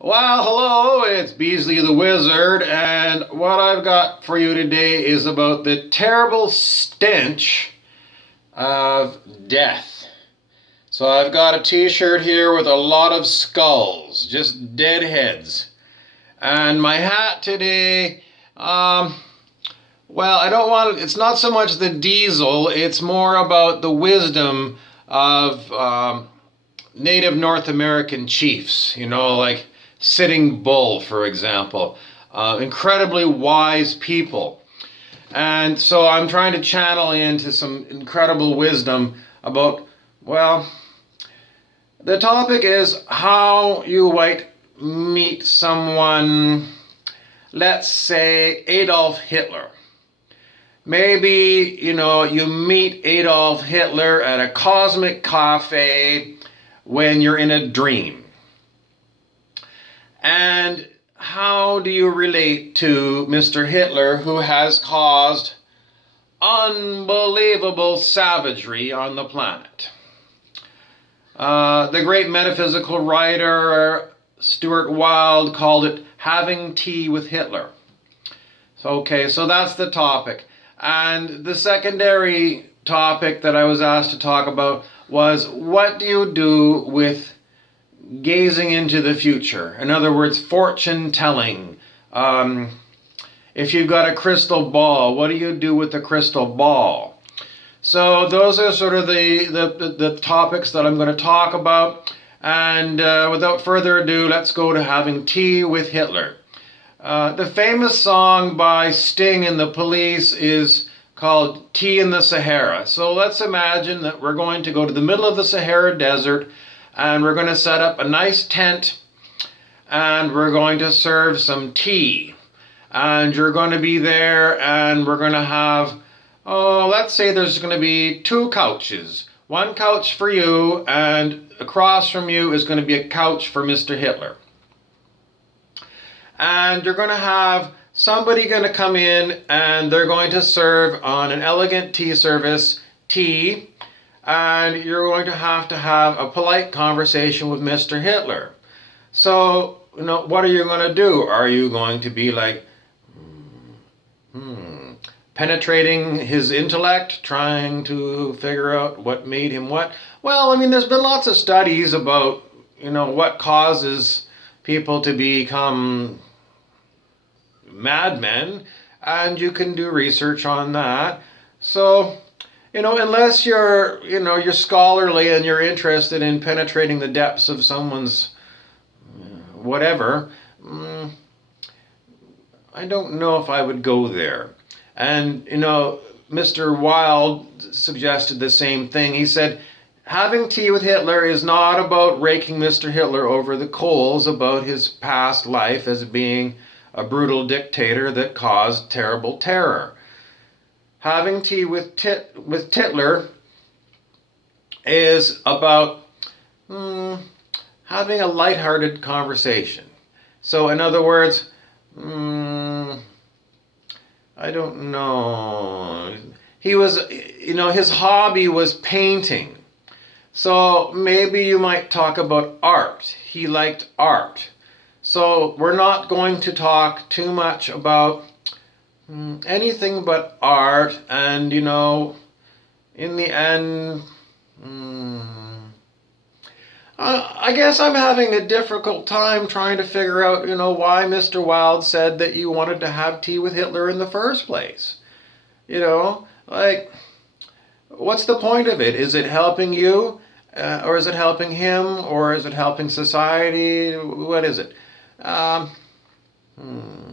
Well, hello, it's Beasley the Wizard, and what I've got for you today is about the terrible stench of death. So I've got a t-shirt here with a lot of skulls, just dead heads. And my hat today, well, I don't want it's not so much the diesel, it's more about the wisdom of Native North American chiefs, like Sitting Bull, for example. Incredibly wise people. And so I'm trying to channel into some incredible wisdom about, well, the topic is how you might meet someone, let's say Adolf Hitler. Maybe, you meet Adolf Hitler at a cosmic cafe when you're in a dream. And how do you relate to Mr. Hitler, who has caused unbelievable savagery on the planet? The great metaphysical writer Stuart Wilde called it having tea with Hitler. So that's the topic. And the secondary topic that I was asked to talk about was, what do you do with gazing into the future? In other words, fortune telling. If you've got a crystal ball, what do you do with the crystal ball? So those are sort of the topics that I'm going to talk about. And without further ado, let's go to having tea with Hitler. The famous song by Sting and the Police is called Tea in the Sahara. So let's imagine that we're going to go to the middle of the Sahara Desert, and we're going to set up a nice tent, and we're going to serve some tea. And you're going to be there, and we're going to have, let's say there's going to be two couches. One couch for you, and across from you is going to be a couch for Mr. Hitler. And you're going to have somebody going to come in, and they're going to serve on an elegant tea service tea, and you're going to have a polite conversation with Mr. Hitler. So, what are you going to do? Are you going to be like, penetrating his intellect, trying to figure out what made him what? Well, there's been lots of studies about, what causes people to become madmen, and you can do research on that. So, unless you're scholarly and you're interested in penetrating the depths of someone's whatever, I don't know if I would go there. And, Mr. Wilde suggested the same thing. He said, having tea with Hitler is not about raking Mr. Hitler over the coals about his past life as being a brutal dictator that caused terrible terror. Having tea with Hitler is about having a lighthearted conversation. So, in other words, I don't know. He was, his hobby was painting. So maybe you might talk about art. He liked art. So we're not going to talk too much about anything but art. And, in the end, I guess I'm having a difficult time trying to figure out, why Mr. Wilde said that you wanted to have tea with Hitler in the first place. Like, what's the point of it? Is it helping you? Or is it helping him? Or is it helping society? What is it? Um, hmm.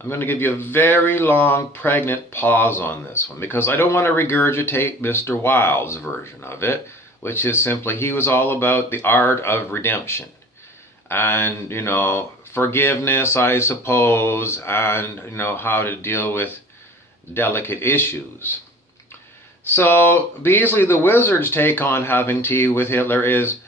I'm going to give you a very long, pregnant pause on this one because I don't want to regurgitate Mr. Wilde's version of it, which is simply he was all about the art of redemption. And, forgiveness, I suppose, and, how to deal with delicate issues. So Beasley the Wizard's take on having tea with Hitler is,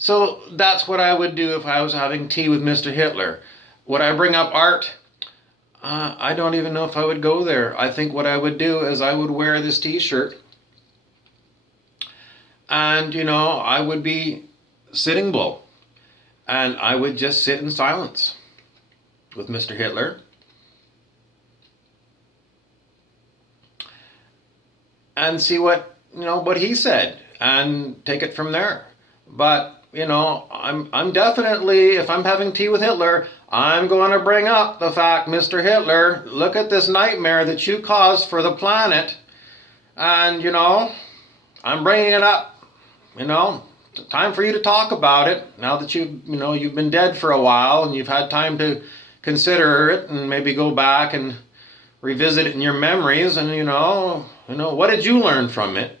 So that's what I would do if I was having tea with Mr. Hitler. Would I bring up art? I don't even know if I would go there. I think what I would do is I would wear this t-shirt and, I would be Sitting Bull and I would just sit in silence with Mr. Hitler and see what he said and take it from there. But I'm definitely, if I'm having tea with Hitler, I'm going to bring up the fact, Mr. Hitler, look at this nightmare that you caused for the planet. And, I'm bringing it up. Time for you to talk about it now that you've been dead for a while and you've had time to consider it and maybe go back and revisit it in your memories. And, what did you learn from it?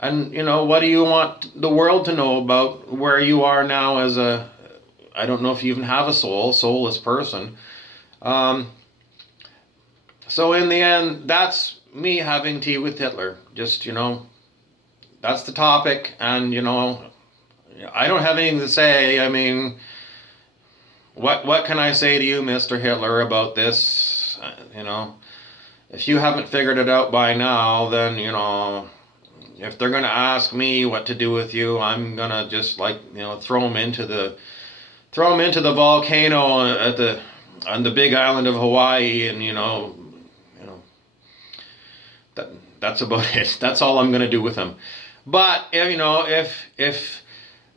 And, what do you want the world to know about where you are now as I don't know if you even have a soulless person. So in the end, that's me having tea with Hitler. Just, that's the topic. And, I don't have anything to say. I mean, what can I say to you, Mr. Hitler, about this? If you haven't figured it out by now, then, if they're going to ask me what to do with you, I'm going to just throw them into the volcano on the big island of Hawaii, and that's about it. That's all I'm going to do with them. But if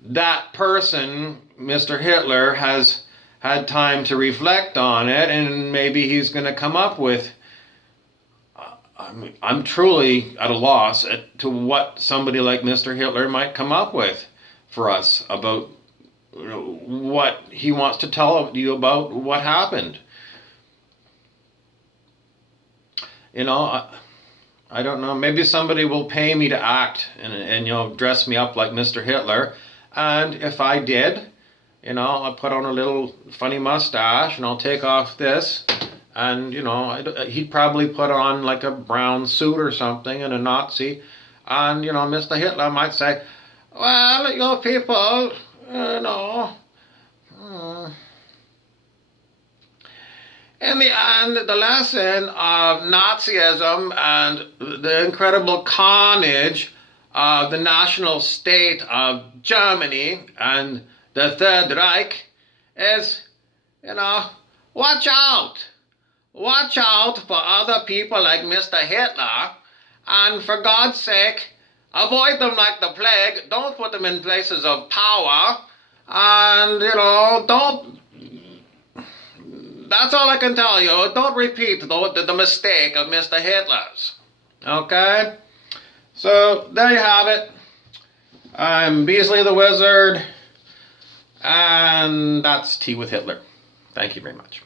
that person, Mr. Hitler, has had time to reflect on it, and maybe he's going to come up with, I'm truly at a loss to what somebody like Mr. Hitler might come up with for us about what he wants to tell you about what happened. I don't know. Maybe somebody will pay me to act and dress me up like Mr. Hitler. And if I did, I'll put on a little funny mustache and I'll take off this. And, he'd probably put on like a brown suit or something and a Nazi. And, Mr. Hitler might say, well, you people, in the end, the lesson of Nazism and the incredible carnage of the national state of Germany and the Third Reich is, watch out. Watch out for other people like Mr. Hitler, and for God's sake, avoid them like the plague. Don't put them in places of power, and, don't. That's all I can tell you. Don't repeat the mistake of Mr. Hitler's. Okay? So, there you have it. I'm Beasley the Wizard, and that's Tea with Hitler. Thank you very much.